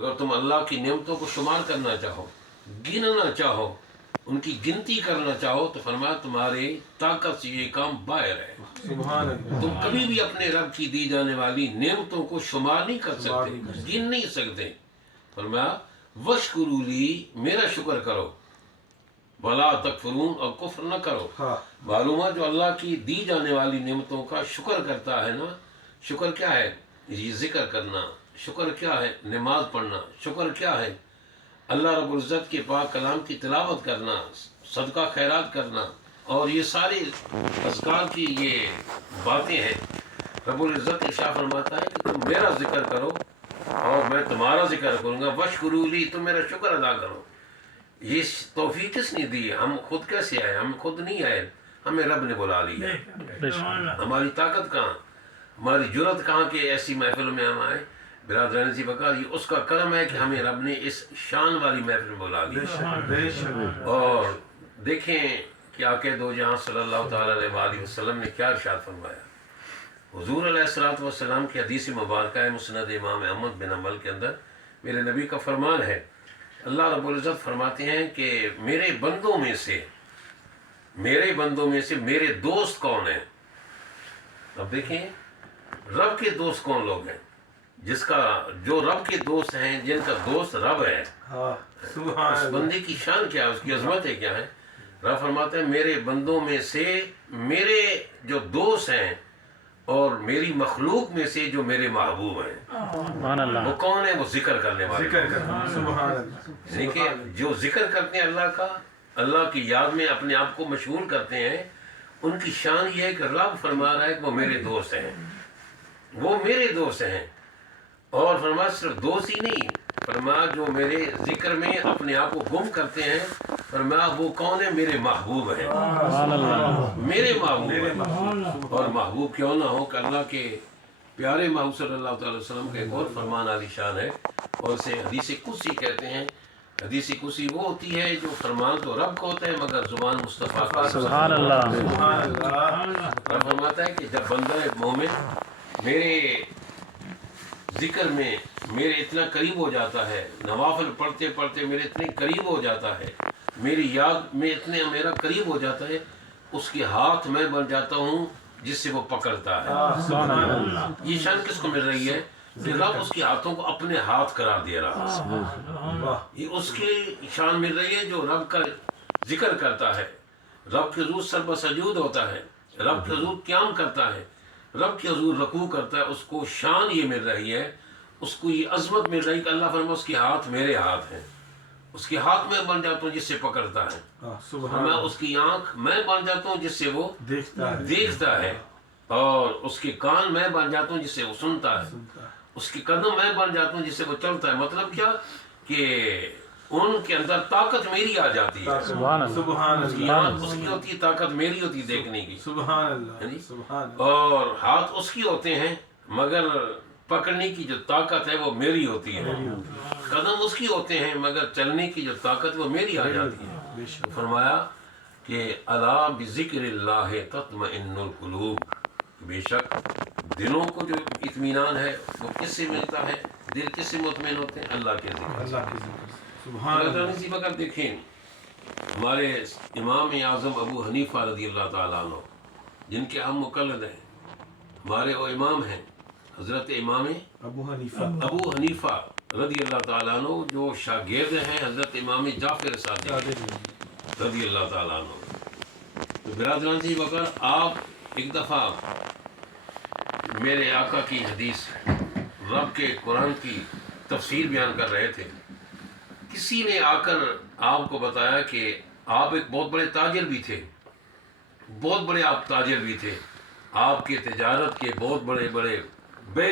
اگر تم اللہ کی نعمتوں کو شمار کرنا چاہو، گننا چاہو، ان کی گنتی کرنا چاہو، تو فرمایا تمہاری طاقت سے یہ کام باہر ہے۔ سبحان اللہ۔ تم کبھی بھی اپنے رب کی دی جانے والی نعمتوں کو شمار نہیں کر سکتے، گن نہیں سکتے۔ فرمایا وشکروا لی، میرا شکر کرو، ولا تکفرون، اور کفر نہ کرو۔ معلوم ہے جو اللہ کی دی جانے والی نعمتوں کا شکر کرتا ہے نا، شکر کیا ہے؟ یہ ذکر کرنا، شکر کیا ہے؟ نماز پڑھنا، شکر کیا ہے؟ اللہ رب العزت کے پاک کلام کی تلاوت کرنا، صدقہ خیرات کرنا، اور یہ سارے اذکار کی یہ باتیں ہیں۔ رب العزت ارشاد فرماتا ہے کہ تم میرا ذکر کرو اور میں تمہارا ذکر کروں گا، وشکروا لی، تم میرا شکر ادا کرو۔ یہ توفیق کس نے دی؟ ہم خود کیسے آئے؟ ہم خود نہیں آئے، ہمیں رب نے بلا لیا۔ ہماری طاقت کہاں، ہماری جرت کہاں کہ ایسی محفلوں میں ہم آئے؟ برادران ذی وقار، یہ اس کا کرم ہے کہ ہمیں رب نے اس شان والی محفل میں بلا لیا۔ اور دیکھیں کہ آقا دو جہاں صلی اللہ تعالیٰ علیہ وآلہ وسلم نے کیا ارشاد فرمایا۔ حضور علیہ الصلوۃ والسلام کی حدیث مبارکہ ہے مسند امام احمد بن حنبل کے اندر، میرے نبی کا فرمان ہے، اللہ رب العزت فرماتے ہیں کہ میرے بندوں میں سے میرے دوست کون ہیں؟ اب دیکھیں رب کے دوست کون لوگ ہیں؟ جو رب کے دوست ہیں، جن کا دوست رب ہے، اس بندے کی شان کیا ہے، اس کی عظمتیں کیا ہے؟ رب فرماتے ہیں میرے بندوں میں سے میرے جو دوست ہیں اور میری مخلوق میں سے جو میرے محبوب ہیں، وہ کون ہے؟ وہ ذکر کرنے والے، یعنی کہ جو ذکر کرتے ہیں اللہ کا، اللہ کی یاد میں اپنے آپ کو مشغول کرتے ہیں، ان کی شان یہ ہے کہ رب فرما رہا ہے کہ وہ میرے دوست ہیں، وہ میرے دوست ہیں۔ اور فرمایا صرف دوست ہی نہیں، فرمایا جو میرے ذکر میں اپنے آپ کو گم کرتے ہیں، فرمایا وہ کون ہے؟ میرے محبوب ہیں، میرے محبوب ہیں۔ اور محبوب کیوں نہ ہو کہ اللہ کے پیارے محبوب صلی اللہ تعالی وسلم کا ایک اور فرمان عالی شان ہے، اور اسے حدیث قدسی کہتے ہیں۔ حدیث قدسی وہ ہوتی ہے جو فرمان تو رب کو ہوتا ہے مگر زبان مصطفیٰ کا۔ سبحان اللہ۔ رب فرماتا ہے کہ جب بندہ مومن میرے ذکر میں میرے اتنا قریب ہو جاتا ہے، نوافل پڑھتے پڑھتے میرے اتنے قریب ہو جاتا ہے، میری یاد میں اتنے میرا قریب ہو جاتا ہے، اس کے ہاتھ میں بن جاتا ہوں جس سے وہ پکڑتا ہے۔ یہ شان کس کو مل رہی ہے؟ کہ رب اس کے ہاتھوں کو اپنے ہاتھ قرار دے رہا ہے۔ یہ اس کی شان مل رہی ہے جو رب کا ذکر کرتا ہے، رب کے حضور سر بسجود ہوتا ہے، رب کے حضور قیام کرتا ہے، رب کے حضور رکوع کرتا ہے، اس کو شان یہ مل رہی ہے، اس کو یہ عظمت مل رہی ہے کہ اللہ فرما اس کے ہاتھ میرے ہاتھ ہیں، اس کے ہاتھ میں بن جاتا ہوں جس سے پکڑتا ہے، میں اس کی آنکھ میں بن جاتا ہوں جس سے وہ دیکھتا ہے، اور اس کے کان میں بن جاتا ہوں جس سے وہ سنتا ہے، اس کی قدم میں بن جاتا ہوں جس سے وہ چلتا ہے۔ مطلب کیا کہ ان کے اندر طاقت میری آ جاتی ہے، اس کی آنکھ اس کی ہوتی ہے، طاقت میری ہوتی ہے دیکھنے کی، اور ہاتھ اس کی ہوتے ہیں مگر پکڑنے کی جو طاقت ہے وہ میری ہوتی ہے، قدم اس کی ہوتے ہیں مگر چلنے کی جو طاقت وہ میری آ جاتی ہے۔ فرمایا کہ الا بذکر اللہ تطمئن القلوب، بے شک دلوں کو جو اطمینان ہے وہ کس سے ملتا ہے؟ دل کس سے مطمئن ہوتے ہیں؟ اللہ کے ذکر۔ اسی وقت دیکھیں ہمارے امام اعظم ابو حنیفہ رضی اللہ تعالیٰ عنہ، جن کے ہم مقلد ہیں، ہمارے وہ امام ہیں حضرت امام ابو حنیفہ رضی اللہ تعالیٰ عنہ، جو شاگرد ہیں حضرت امام جعفر صادق رضی اللہ تعالیٰ عنہ۔ تو برادران سی وقت آپ ایک دفعہ میرے آقا کی حدیث، رب کے قرآن کی تفسیر بیان کر رہے تھے، کسی نے آ کر آپ کو بتایا کہ آپ ایک بہت بڑے تاجر بھی تھے، بہت بڑے آپ تاجر بھی تھے، آپ کے تجارت کے بہت بڑے بڑے بیع